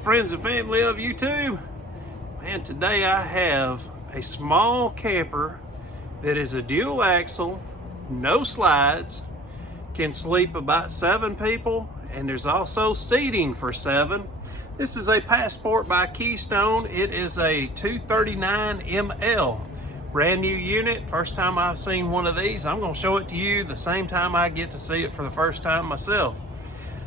friends and family of YouTube. And today I have a small camper that is a dual axle, no slides, can sleep about 7 people, and there's also seating for 7. This is a Passport by Keystone. It is a 239 ML. Brand new unit. First time I've seen one of these. I'm going to show it to you the same time I get to see it for the first time myself.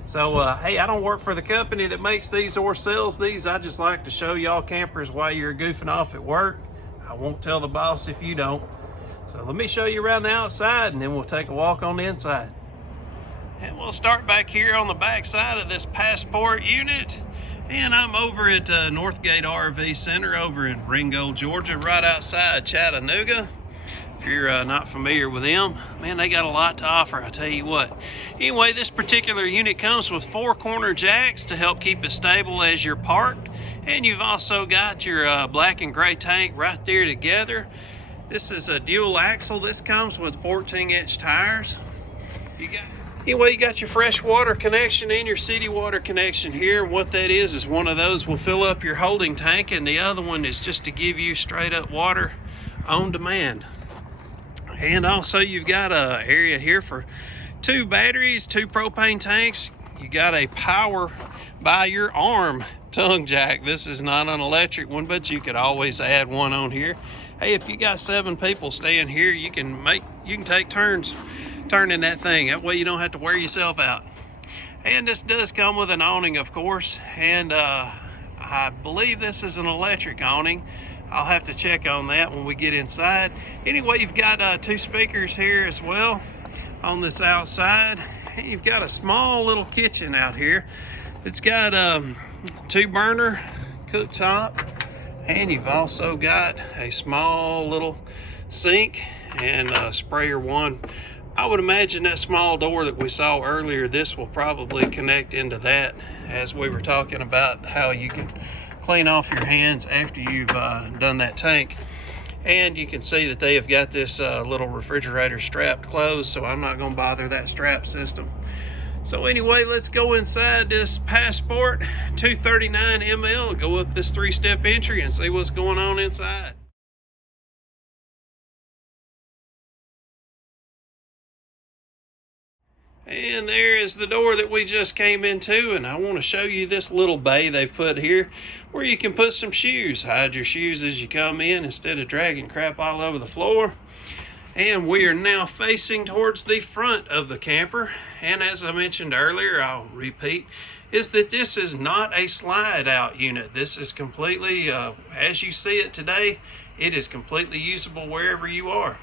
So, hey, I don't work for the company that makes these or sells these. I just like to show y'all campers while you're goofing off at work. I won't tell the boss if you don't. So let me show you around the outside and then we'll take a walk on the inside. And we'll start back here on the back side of this Passport unit. And I'm over at Northgate RV Center over in Ringgold, Georgia, right outside Chattanooga. If you're not familiar with them, man, they got a lot to offer, I tell you what. Anyway, this particular unit comes with 4 corner jacks to help keep it stable as you're parked. And you've also got your black and gray tank right there together. This is a dual axle. This comes with 14-inch tires. Anyway, you got your fresh water connection and your city water connection here. What that is one of those will fill up your holding tank, and the other one is just to give you straight up water on demand. And also you've got an area here for 2 batteries, 2 propane tanks. You got a power by your arm tongue jack. This is not an electric one, but you could always add one on here. Hey, if you got 7 people staying here, you can take turns turning that thing. That way you don't have to wear yourself out. And this does come with an awning, of course, and I believe this is an electric awning. I'll have to check on that when we get inside. Anyway, you've got 2 speakers here as well on this outside. And you've got a small little kitchen out here. It's got 2 burner cooktop, and you've also got a small little sink and a sprayer one. I would imagine that small door that we saw earlier, this will probably connect into that, as we were talking about how you can clean off your hands after you've done that tank. And you can see that they have got this little refrigerator strapped closed, so I'm not going to bother that strap system. So anyway, let's go inside this Passport 239 ML, go up this 3-step entry and see what's going on inside. And there is the door that we just came into, and I want to show you this little bay they've put here where you can put some shoes. Hide your shoes as you come in instead of dragging crap all over the floor. And we are now facing towards the front of the camper. And as I mentioned earlier, I'll repeat, is that this is not a slide out unit. This is completely, as you see it today, it is completely usable wherever you are.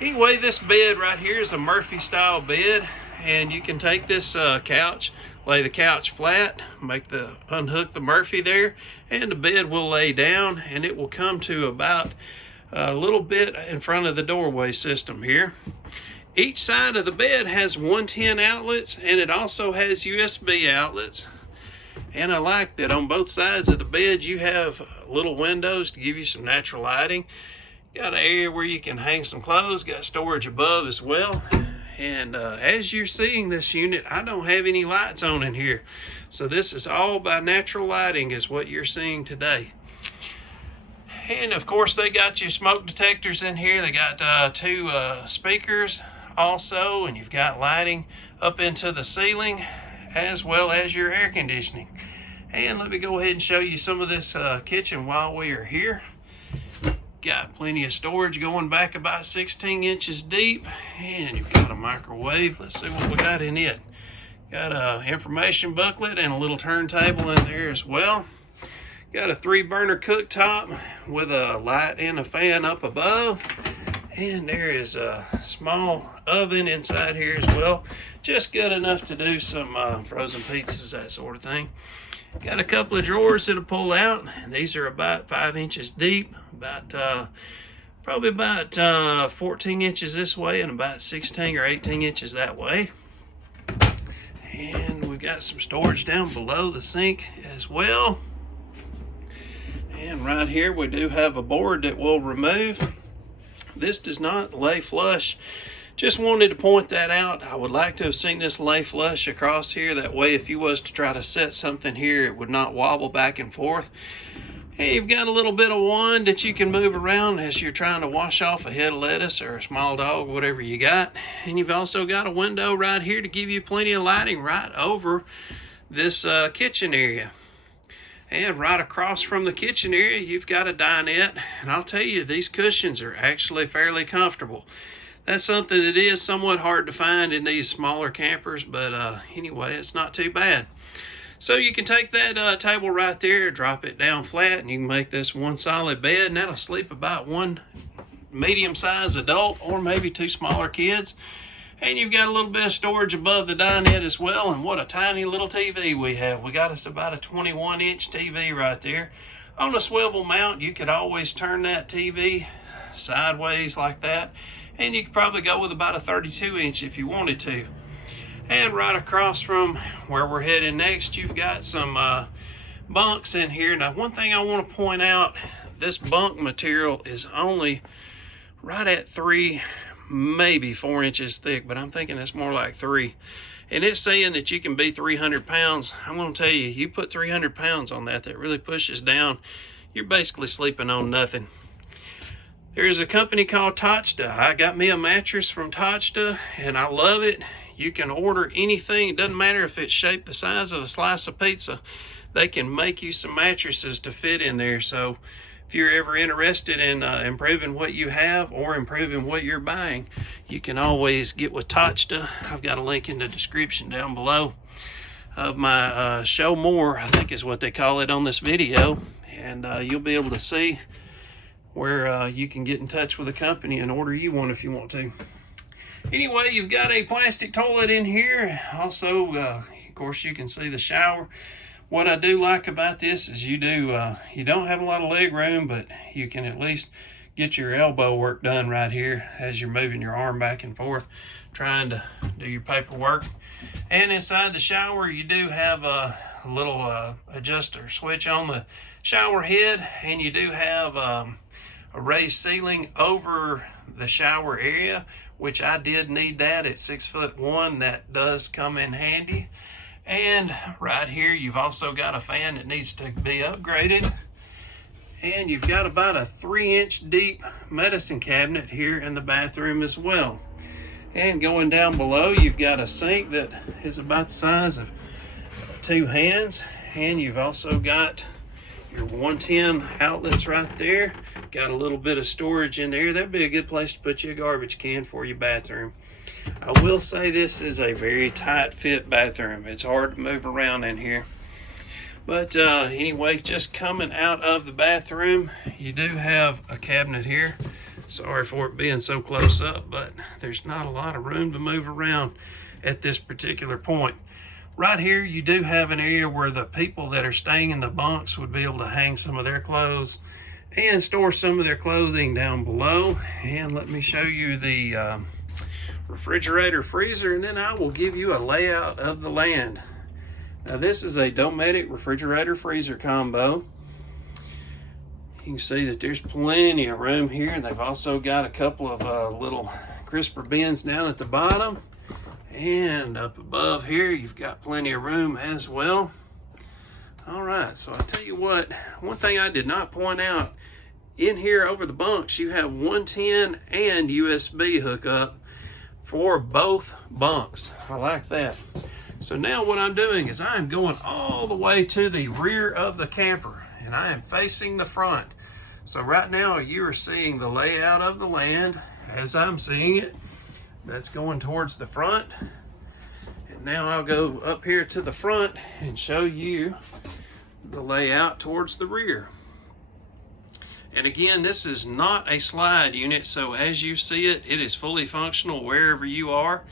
Anyway, this bed right here is a Murphy style bed, and you can take this couch, lay the couch flat, unhook the Murphy there, and the bed will lay down, and it will come to about a little bit in front of the doorway system here. Each side of the bed has 110 outlets, and it also has USB outlets. And I like that on both sides of the bed you have little windows to give you some natural lighting. Got an area where you can hang some clothes, got storage above as well. And as you're seeing this unit, I don't have any lights on in here. So this is all by natural lighting is what you're seeing today. And of course they got your smoke detectors in here. They got 2 speakers also, and you've got lighting up into the ceiling as well as your air conditioning. And let me go ahead and show you some of this kitchen while we are here. Got plenty of storage going back about 16 inches deep, and you've got a microwave. Let's see what we got in it. Got a information booklet and a little turntable in there as well. Got a 3-burner cooktop with a light and a fan up above, and there is a small oven inside here as well, just good enough to do some frozen pizzas, that sort of thing. Got a couple of drawers that'll pull out, and these are about 5 inches deep, probably about 14 inches this way and about 16 or 18 inches that way. And we've got some storage down below the sink as well. And right here we do have a board that we'll remove. This does not lay flush Just wanted to point that out. I would like to have seen this lay flush across here. That way, if you was to try to set something here, it would not wobble back and forth. Hey, you've got a little bit of wand that you can move around as you're trying to wash off a head of lettuce or a small dog, whatever you got. And you've also got a window right here to give you plenty of lighting right over this kitchen area. And right across from the kitchen area, you've got a dinette. And I'll tell you, these cushions are actually fairly comfortable. That's something that is somewhat hard to find in these smaller campers, but anyway, it's not too bad. So you can take that table right there, drop it down flat, and you can make this one solid bed, and that'll sleep about one medium-sized adult or maybe two smaller kids. And you've got a little bit of storage above the dinette as well, and what a tiny little TV we have. We got us about a 21-inch TV right there. On a swivel mount, you could always turn that TV sideways like that, and you could probably go with about a 32-inch if you wanted to. And right across from where we're heading next, you've got some bunks in here. Now, one thing I want to point out, this bunk material is only right at 3, maybe 4 inches thick, but I'm thinking it's more like 3. And it's saying that you can be 300 pounds. I'm going to tell you, you put 300 pounds on that really pushes down, you're basically sleeping on nothing. There's a company called Tochta. I got me a mattress from Tochta, and I love it. You can order anything. It doesn't matter if it's shaped the size of a slice of pizza. They can make you some mattresses to fit in there. So if you're ever interested in improving what you have or improving what you're buying, you can always get with Tochta. I've got a link in the description down below of my show more, I think is what they call it on this video. And you'll be able to see where you can get in touch with the company and order you one if you want to. Anyway, you've got a plastic toilet in here. Also, of course, you can see the shower. What I do like about this is you don't have a lot of leg room, but you can at least get your elbow work done right here as you're moving your arm back and forth, trying to do your paperwork. And inside the shower, you do have a little adjuster switch on the shower head, and you do have a raised ceiling over the shower area, which I did need that at 6'1". That does come in handy. And right here, you've also got a fan that needs to be upgraded. And you've got about a 3-inch deep medicine cabinet here in the bathroom as well. And going down below, you've got a sink that is about the size of 2 hands. And you've also got your 110 outlets right there. Got a little bit of storage in there. That'd be a good place to put you a garbage can for your bathroom. I will say this is a very tight fit bathroom. It's hard to move around in here. But anyway, just coming out of the bathroom, you do have a cabinet here. Sorry for it being so close up, but there's not a lot of room to move around at this particular point. Right here, you do have an area where the people that are staying in the bunks would be able to hang some of their clothes and store some of their clothing down below. And let me show you the refrigerator freezer, and then I will give you a layout of the land. Now, this is a Dometic refrigerator freezer combo. You can see that there's plenty of room here. They've also got a couple of little crisper bins down at the bottom, and up above here you've got plenty of room as well. All right, so I'll tell you what, one thing I did not point out, in here over the bunks, you have 110 and USB hookup for both bunks. I like that. So now what I'm doing is I'm going all the way to the rear of the camper, and I am facing the front. So right now you are seeing the layout of the land as I'm seeing it. That's going towards the front. And now I'll go up here to the front and show you the layout towards the rear. And again, this is not a slide unit, so as you see it, it is fully functional wherever you are.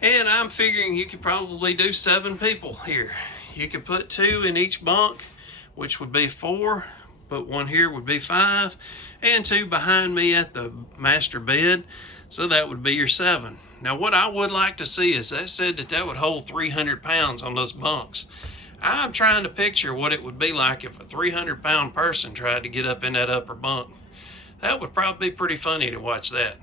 And I'm figuring you could probably do 7 people here. You could put 2 in each bunk, which would be 4, but 1 here would be 5, and 2 behind me at the master bed, so that would be your 7. Now, what I would like to see is that said that would hold 300 pounds on those bunks. I'm trying to picture what it would be like if a 300-pound person tried to get up in that upper bunk. That would probably be pretty funny to watch that.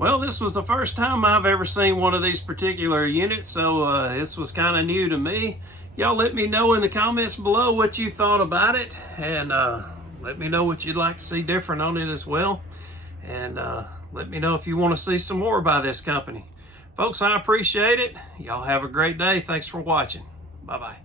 Well, this was the first time I've ever seen one of these particular units, so this was kind of new to me. Y'all let me know in the comments below what you thought about it, and let me know what you'd like to see different on it as well. And let me know if you want to see some more by this company. Folks, I appreciate it. Y'all have a great day. Thanks for watching. Bye-bye.